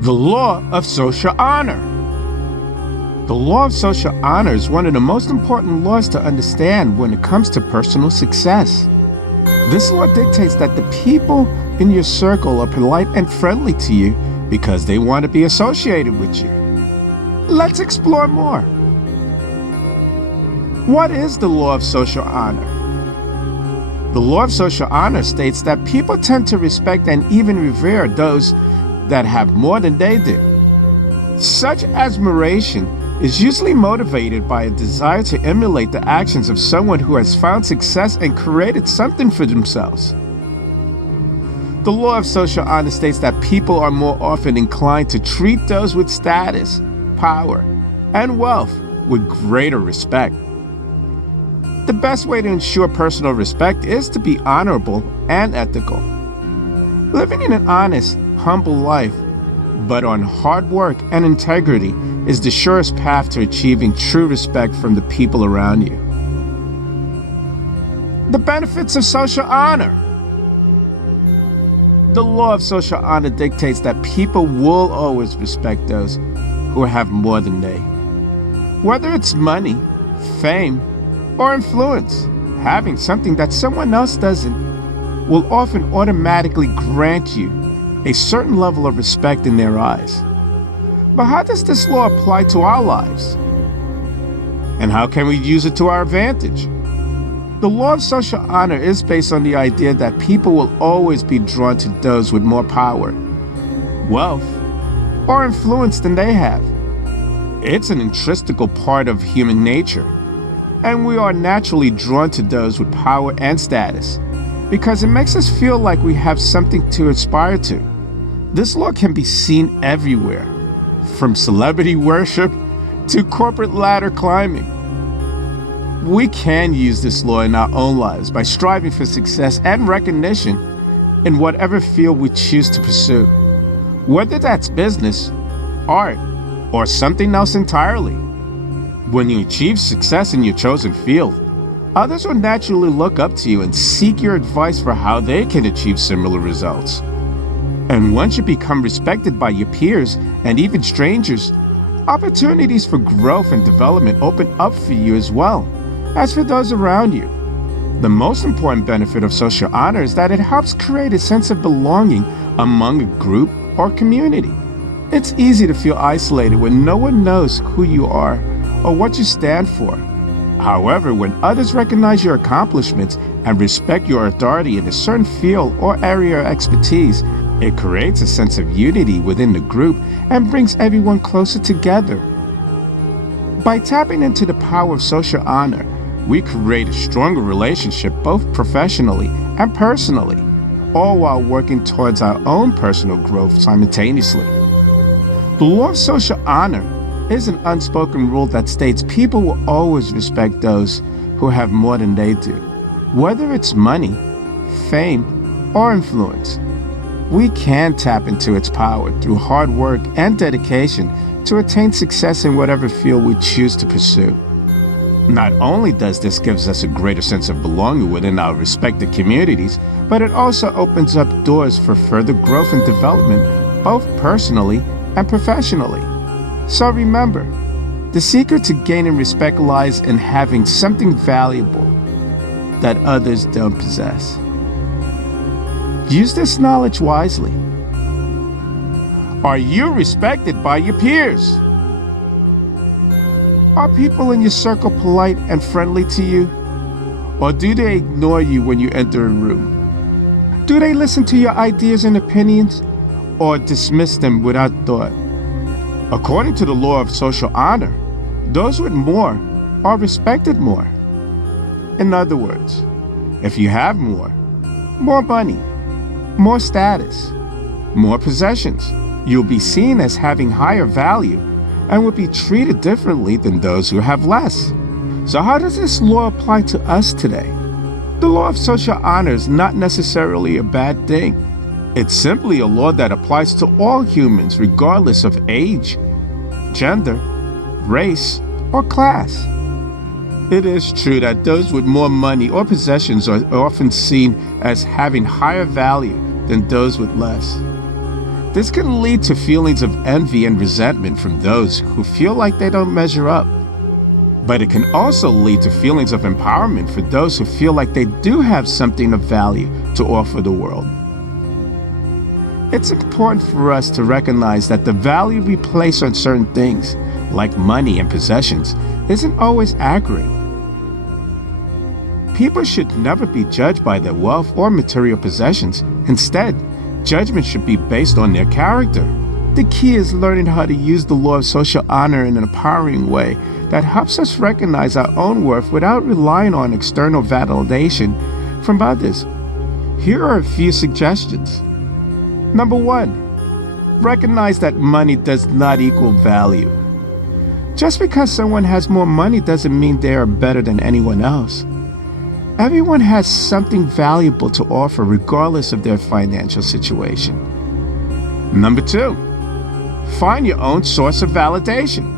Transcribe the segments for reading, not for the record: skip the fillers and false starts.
The law of social honor. The law of social honor is one of the most important laws to understand when it comes to personal success. This law dictates that the people in your circle are polite and friendly to you because they want to be associated with you. Let's explore more. What is the law of social honor? The law of social honor states that people tend to respect and even revere those that have more than they do. Such admiration is usually motivated by a desire to emulate the actions of someone who has found success and created something for themselves. The law of social honor states that people are more often inclined to treat those with status, power, and wealth with greater respect. The best way to ensure personal respect is to be honorable and ethical. Living in an honest, humble life, but on hard work and integrity, is the surest path to achieving true respect from the people around you. The benefits of social honor. The law of social honor dictates that people will always respect those who have more than they. Whether it's money, fame, or influence, having something that someone else doesn't will often automatically grant you a certain level of respect in their eyes. But how does this law apply to our lives? And how can we use it to our advantage? The law of social honor is based on the idea that people will always be drawn to those with more power, wealth, or influence than they have. It's an intrinsic part of human nature, and we are naturally drawn to those with power and status because it makes us feel like we have something to aspire to. This law can be seen everywhere, from celebrity worship to corporate ladder climbing. We can use this law in our own lives by striving for success and recognition in whatever field we choose to pursue, whether that's business, art, or something else entirely. When you achieve success in your chosen field, others will naturally look up to you and seek your advice for how they can achieve similar results. And once you become respected by your peers and even strangers, opportunities for growth and development open up for you as well as for those around you. The most important benefit of social honor is that it helps create a sense of belonging among a group or community. It's easy to feel isolated when no one knows who you are or what you stand for. However, when others recognize your accomplishments and respect your authority in a certain field or area of expertise, it creates a sense of unity within the group and brings everyone closer together. By tapping into the power of social honor, we create a stronger relationship both professionally and personally, all while working towards our own personal growth simultaneously. The law of social honor is an unspoken rule that states people will always respect those who have more than they do, whether it's money, fame, or influence. We can tap into its power through hard work and dedication to attain success in whatever field we choose to pursue. Not only does this give us a greater sense of belonging within our respective communities, but it also opens up doors for further growth and development, both personally and professionally. So remember, the secret to gaining respect lies in having something valuable that others don't possess. Use this knowledge wisely. Are you respected by your peers? Are people in your circle polite and friendly to you? Or do they ignore you when you enter a room? Do they listen to your ideas and opinions or dismiss them without thought? According to the law of social honor, those with more are respected more. In other words, if you have more money, more status, more possessions, you'll be seen as having higher value and will be treated differently than those who have less. So how does this law apply to us today? The law of social honor is not necessarily a bad thing. It's simply a law that applies to all humans regardless of age, gender, race, or class. It is true that those with more money or possessions are often seen as having higher value than those with less. This can lead to feelings of envy and resentment from those who feel like they don't measure up. But it can also lead to feelings of empowerment for those who feel like they do have something of value to offer the world. It's important for us to recognize that the value we place on certain things, like money and possessions, isn't always accurate. People should never be judged by their wealth or material possessions. Instead, judgment should be based on their character. The key is learning how to use the law of social honor in an empowering way that helps us recognize our own worth without relying on external validation from others. Here are a few suggestions. Number 1, recognize that money does not equal value. Just because someone has more money doesn't mean they are better than anyone else. Everyone has something valuable to offer regardless of their financial situation. Number 2, find your own source of validation.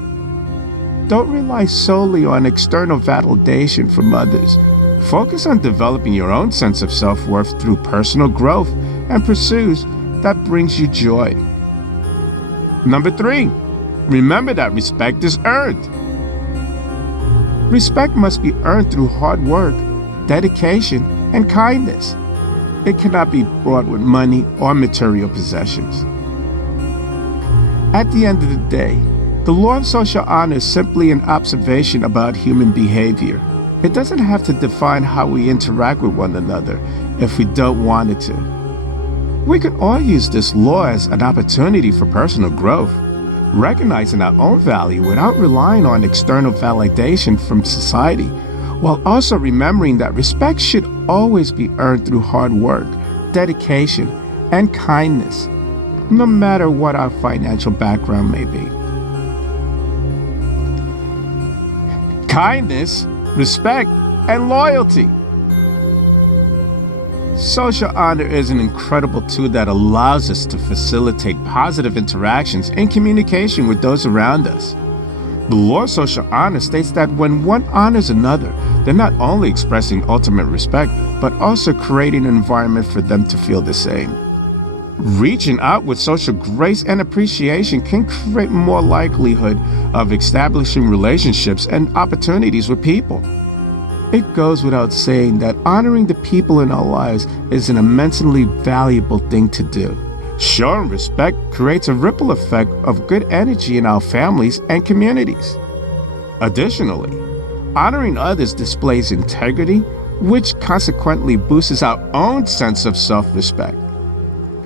Don't rely solely on external validation from others. Focus on developing your own sense of self-worth through personal growth and pursuits that brings you joy. Number 3, remember that respect is earned. Respect must be earned through hard work, dedication, and kindness. It cannot be bought with money or material possessions. At the end of the day, the law of social honor is simply an observation about human behavior. It doesn't have to define how we interact with one another if we don't want it to. We can all use this law as an opportunity for personal growth, recognizing our own value without relying on external validation from society, while also remembering that respect should always be earned through hard work, dedication, and kindness, no matter what our financial background may be. Kindness, respect, and loyalty. Social honor is an incredible tool that allows us to facilitate positive interactions and communication with those around us. The law of social honor states that when one honors another, they're not only expressing ultimate respect, but also creating an environment for them to feel the same. Reaching out with social grace and appreciation can create more likelihood of establishing relationships and opportunities with people. It goes without saying that honoring the people in our lives is an immensely valuable thing to do. Showing respect creates a ripple effect of good energy in our families and communities. Additionally, honoring others displays integrity, which consequently boosts our own sense of self-respect.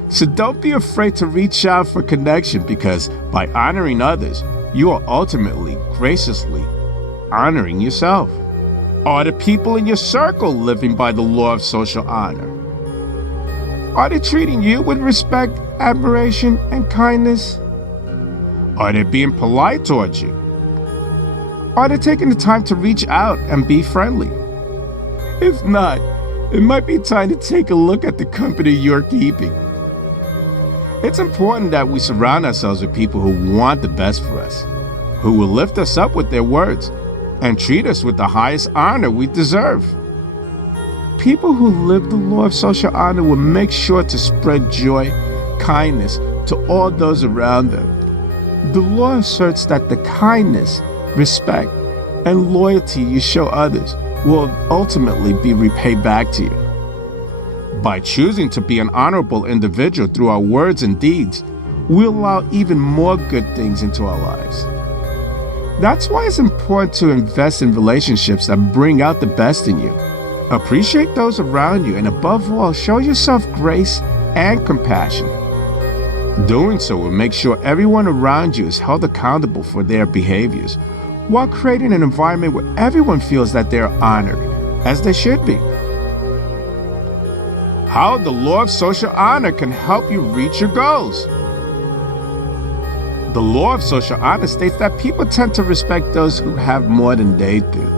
So don't be afraid to reach out for connection, because by honoring others, you are ultimately, graciously honoring yourself. Are the people in your circle living by the law of social honor? Are they treating you with respect, admiration, and kindness? Are they being polite towards you? Are they taking the time to reach out and be friendly? If not, it might be time to take a look at the company you're keeping. It's important that we surround ourselves with people who want the best for us, who will lift us up with their words, and treat us with the highest honor we deserve. People who live the law of social honor will make sure to spread joy, kindness to all those around them. The law asserts that the kindness, respect, and loyalty you show others will ultimately be repaid back to you. By choosing to be an honorable individual through our words and deeds, we allow even more good things into our lives. That's why it's important to invest in relationships that bring out the best in you. Appreciate those around you, and above all, show yourself grace and compassion. Doing so will make sure everyone around you is held accountable for their behaviors, while creating an environment where everyone feels that they are honored, as they should be. How the law of social honor can help you reach your goals. The law of social honor states that people tend to respect those who have more than they do.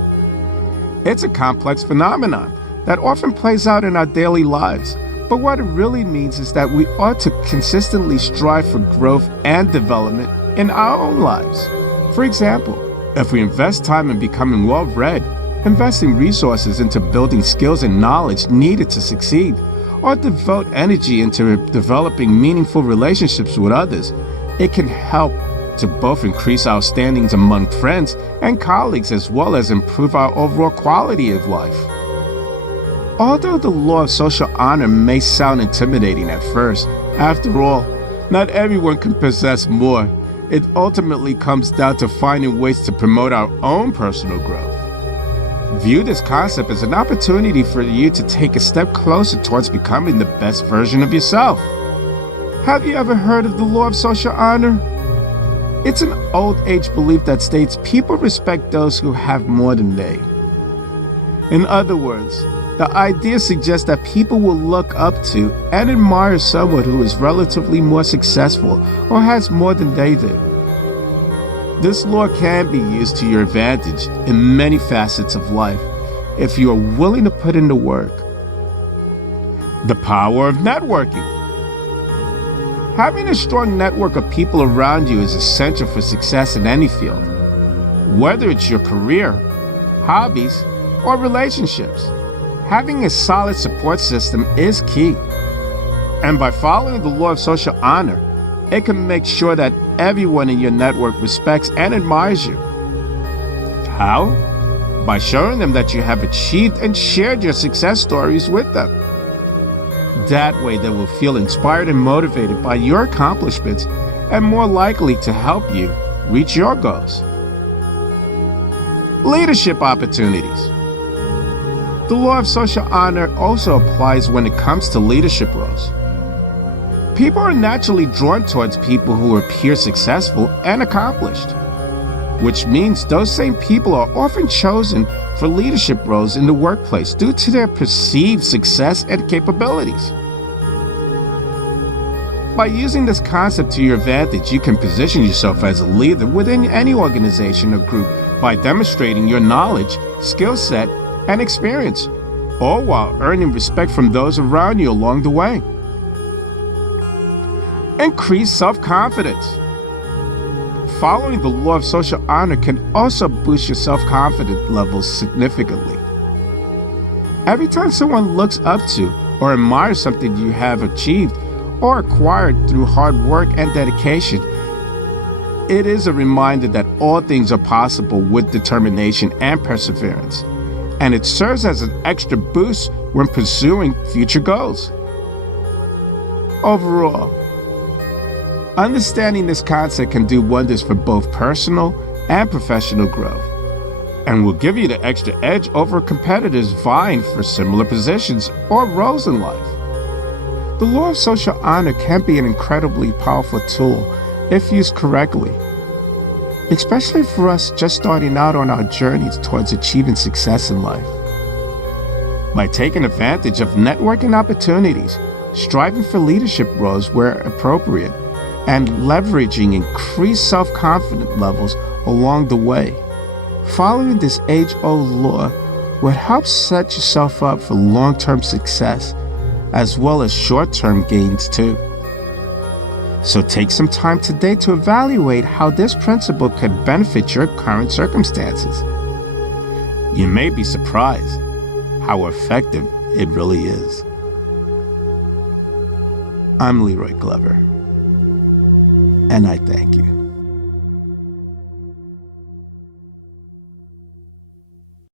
It's a complex phenomenon that often plays out in our daily lives, but what it really means is that we ought to consistently strive for growth and development in our own lives. For example, if we invest time in becoming well-read, investing resources into building skills and knowledge needed to succeed, or devote energy into developing meaningful relationships with others, it can help to both increase our standings among friends and colleagues as well as improve our overall quality of life. Although the law of social honor may sound intimidating at first, after all, not everyone can possess more. It ultimately comes down to finding ways to promote our own personal growth. View this concept as an opportunity for you to take a step closer towards becoming the best version of yourself. Have you ever heard of the law of social honor? It's an old-age belief that states people respect those who have more than they. In other words, the idea suggests that people will look up to and admire someone who is relatively more successful or has more than they do. This law can be used to your advantage in many facets of life if you are willing to put in the work. The power of networking. Having a strong network of people around you is essential for success in any field, whether it's your career, hobbies, or relationships. Having a solid support system is key. And by following the law of social honor, it can make sure that everyone in your network respects and admires you. How? By showing them that you have achieved and shared your success stories with them. That way they will feel inspired and motivated by your accomplishments and more likely to help you reach your goals. Leadership opportunities. The law of social honor also applies when it comes to leadership roles. People are naturally drawn towards people who appear successful and accomplished, which means those same people are often chosen for leadership roles in the workplace due to their perceived success and capabilities. By using this concept to your advantage, you can position yourself as a leader within any organization or group by demonstrating your knowledge, skill set, and experience, all while earning respect from those around you along the way. Increase self-confidence. Following the law of social honor can also boost your self-confidence levels significantly. Every time someone looks up to or admires something you have achieved or acquired through hard work and dedication, it is a reminder that all things are possible with determination and perseverance, and it serves as an extra boost when pursuing future goals. Overall, understanding this concept can do wonders for both personal and professional growth, and will give you the extra edge over competitors vying for similar positions or roles in life. The law of social honor can be an incredibly powerful tool if used correctly, especially for us just starting out on our journeys towards achieving success in life. By taking advantage of networking opportunities, striving for leadership roles where appropriate, and leveraging increased self-confidence levels along the way, following this age-old law will help set yourself up for long-term success as well as short-term gains too. So take some time today to evaluate how this principle could benefit your current circumstances. You may be surprised how effective it really is. I'm Leroy Glover, and I thank you.